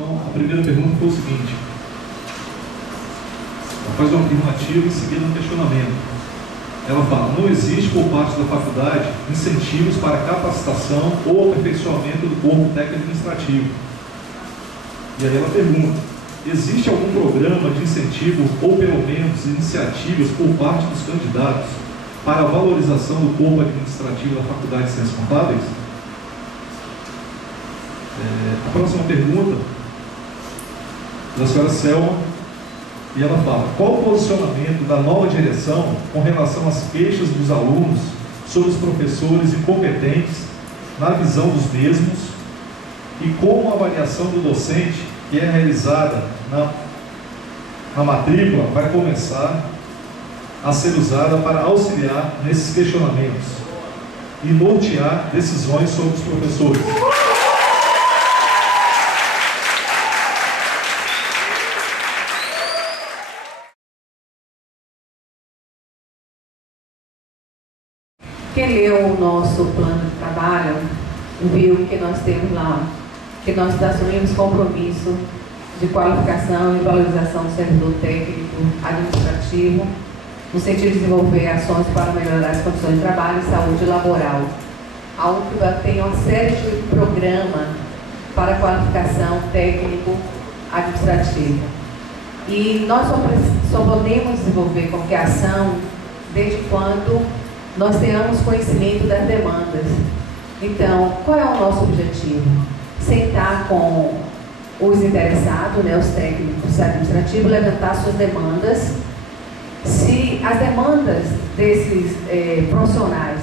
Então, a primeira pergunta foi o seguinte: ela faz uma afirmativa e em seguida um questionamento. Ela fala: não existe por parte da faculdade incentivos para capacitação ou aperfeiçoamento do corpo técnico administrativo. E aí ela pergunta: existe algum programa de incentivo ou pelo menos iniciativas por parte dos candidatos para a valorização do corpo administrativo da Faculdade de Ciências Contábeis? A próxima pergunta da senhora Selma, e ela fala: qual o posicionamento da nova direção com relação às queixas dos alunos sobre os professores incompetentes na visão dos mesmos e como a avaliação do docente que é realizada na matrícula vai começar a ser usada para auxiliar nesses questionamentos e nortear decisões sobre os professores? Quem leu o nosso plano de trabalho viu que nós temos lá, que nós assumimos compromisso de qualificação e valorização do servidor técnico administrativo, no sentido de desenvolver ações para melhorar as condições de trabalho e saúde laboral. A UFBA tem uma série de programas para qualificação técnico administrativa. E nós só podemos desenvolver qualquer ação desde quando nós tenhamos conhecimento das demandas. Então, qual é o nosso objetivo? Sentar com os interessados, né, os técnicos administrativos, levantar suas demandas. Se as demandas desses profissionais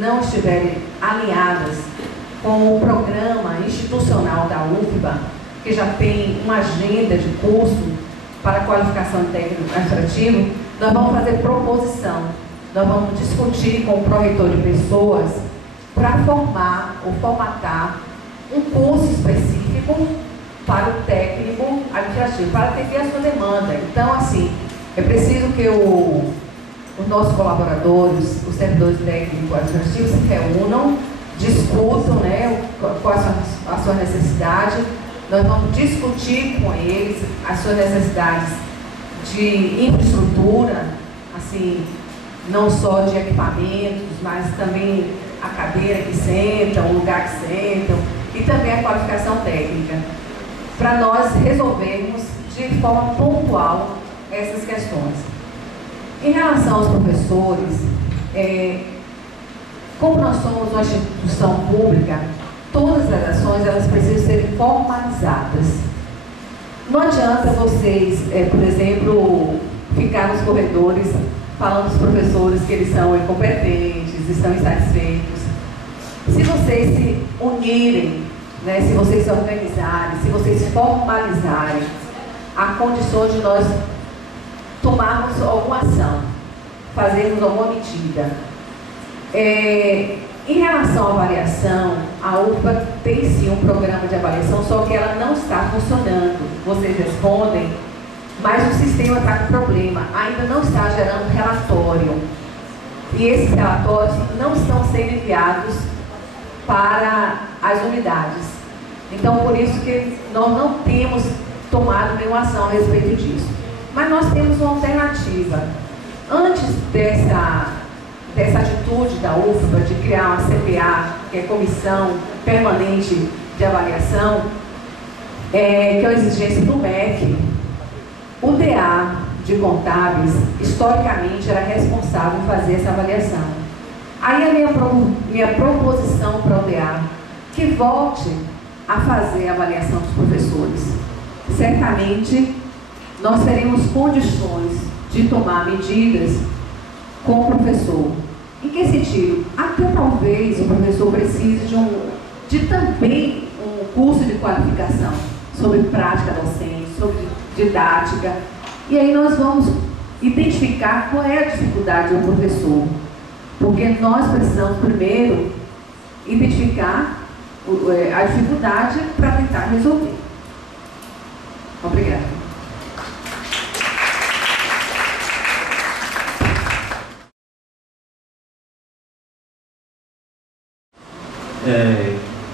não estiverem alinhadas com o programa institucional da UFBA, que já tem uma agenda de curso para qualificação técnico administrativa, nós vamos fazer proposição. Nós vamos discutir com o pró-reitor de pessoas para formar ou formatar um curso específico para o técnico administrativo, para atender a sua demanda. Então, assim, é preciso que os nossos colaboradores, os servidores técnicos administrativos se reúnam, discutam, né, quais são as suas necessidades. Nós vamos discutir com eles as suas necessidades de infraestrutura, assim, não só de equipamentos, mas também a cadeira que sentam, o lugar que sentam, e também a qualificação técnica, para nós resolvermos de forma pontual essas questões. Em relação aos professores, como nós somos uma instituição pública, todas as ações elas precisam ser formalizadas. Não adianta vocês, por exemplo, ficar nos corredores falando dos professores que eles são incompetentes, estão insatisfeitos. Se vocês se unirem, né, se vocês se organizarem, se vocês formalizarem, há condições de nós tomarmos alguma ação, fazermos alguma medida. Em relação à avaliação, a UFBA tem sim um programa de avaliação, só que ela não está funcionando. Vocês respondem, mas o sistema está com problema, ainda não está gerando relatório. E esses relatórios não estão sendo enviados para as unidades. Então, por isso que nós não temos tomado nenhuma ação a respeito disso. Mas nós temos uma alternativa. Antes dessa atitude da UFBA de criar uma CPA, que é Comissão Permanente de Avaliação, que é uma exigência do MEC, o DA de contábeis, historicamente, era responsável por fazer essa avaliação. Aí a minha proposição para o DA, que volte a fazer a avaliação dos professores. Certamente, nós teremos condições de tomar medidas com o professor. Em que sentido? Até talvez o professor precise de também um curso de qualificação sobre prática docente, sobre didática, e aí nós vamos identificar qual é a dificuldade do professor, porque nós precisamos primeiro identificar a dificuldade para tentar resolver. Obrigada.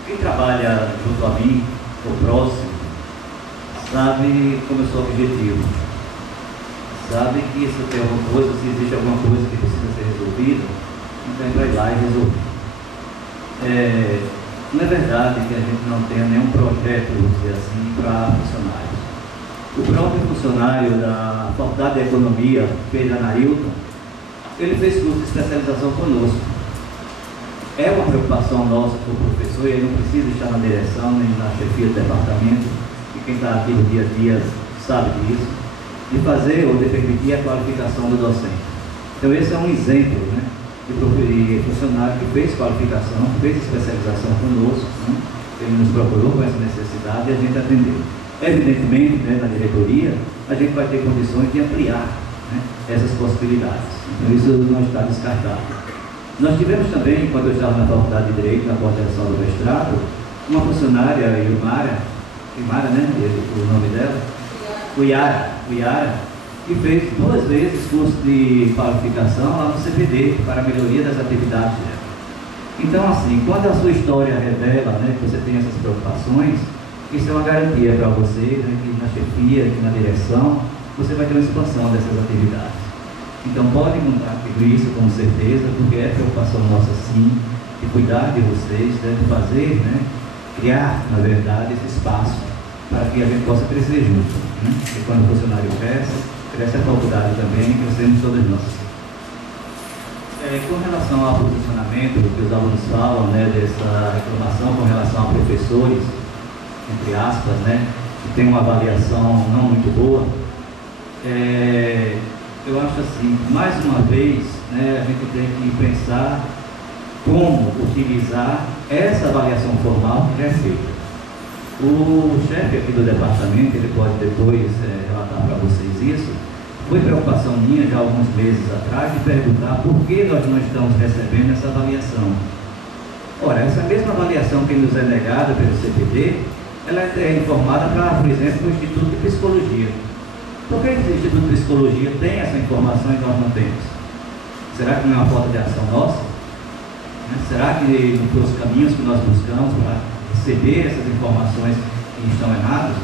Quem trabalha junto a mim, ou próximo, sabe como eu sou objetivo, sabe que se tem alguma coisa, se existe alguma coisa que precisa ser resolvida, então vai lá e resolver. Não é verdade que a gente não tenha nenhum projeto, vamos dizer assim, para funcionários. O próprio funcionário da Faculdade de Economia, Pedro Anailton, ele fez curso de especialização conosco. É uma preocupação nossa com o professor, ele não precisa estar na direção nem na chefia do departamento, e quem está aqui no dia a dia sabe disso, de fazer ou de permitir a qualificação do docente. Então esse é um exemplo, né, de funcionário que fez qualificação, fez especialização conosco, né? Ele nos procurou com essa necessidade e a gente atendeu. Evidentemente, né, na diretoria, a gente vai ter condições de ampliar, né, essas possibilidades. Então isso não está descartado. Nós tivemos também, quando eu estava na Faculdade de Direito, na coordenação do mestrado, uma funcionária, Ilmara, né, o nome dela? Uiara, que fez 2 vezes curso de qualificação lá no CPD, para a melhoria das atividades dela. Então, assim, quando a sua história revela, né, que você tem essas preocupações, isso é uma garantia para você, né, que na chefia, que na direção, você vai ter uma expansão dessas atividades. Então, pode montar tudo isso com certeza, porque é preocupação nossa, sim, de cuidar de vocês, né, de fazer, né, criar, na verdade, esse espaço para que a gente possa crescer junto. Né? E quando o funcionário cresce a faculdade também, crescemos todos nós. Com relação ao posicionamento que os alunos falam, né, dessa reclamação com relação a professores, entre aspas, né, que tem uma avaliação não muito boa, eu acho assim, mais uma vez, né, a gente tem que pensar como utilizar essa avaliação formal que é feita. O chefe aqui do departamento, ele pode depois relatar para vocês isso. Foi preocupação minha já há alguns meses atrás de perguntar por que nós não estamos recebendo essa avaliação. Ora, essa mesma avaliação que nos é negada pelo CPD, ela é informada para, por exemplo, o Instituto de Psicologia. Por que o Instituto de Psicologia tem essa informação e nós não temos? Será que não é uma falta de ação nossa? Será que não foi os caminhos que nós buscamos para receber essas informações que estão erradas?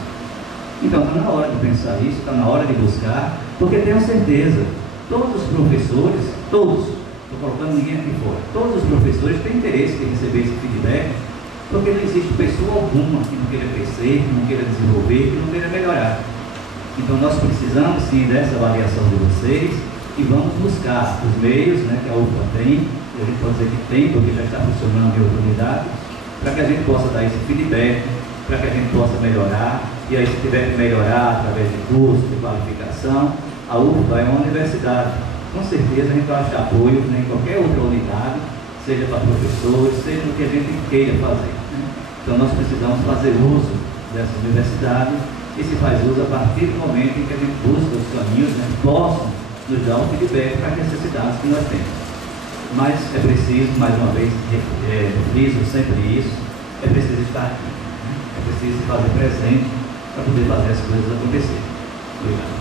Então está na hora de pensar isso, está na hora de buscar, porque tenho certeza, todos os professores, todos, estou colocando ninguém aqui fora, todos os professores têm interesse em receber esse feedback, porque não existe pessoa alguma que não queira crescer, que não queira desenvolver, que não queira melhorar. Então nós precisamos sim dessa avaliação de vocês e vamos buscar os meios, né, que a UFBA tem, e a gente pode dizer que tem, porque já está funcionando em outra unidade, para que a gente possa dar esse feedback, para que a gente possa melhorar, e aí se tiver que melhorar através de curso, de qualificação, a UFBA é uma universidade. Com certeza a gente vai achar apoio, né, em qualquer outra unidade, seja para professores, seja no que a gente queira fazer. Né? Então nós precisamos fazer uso dessa universidade, e se faz uso a partir do momento em que a gente busca os caminhos, né, que possam nos dar um feedback para as necessidades que nós temos. Mas é preciso, mais uma vez, friso sempre isso, é preciso estar aqui, né? É preciso se fazer presente para poder fazer as coisas acontecerem. Obrigado.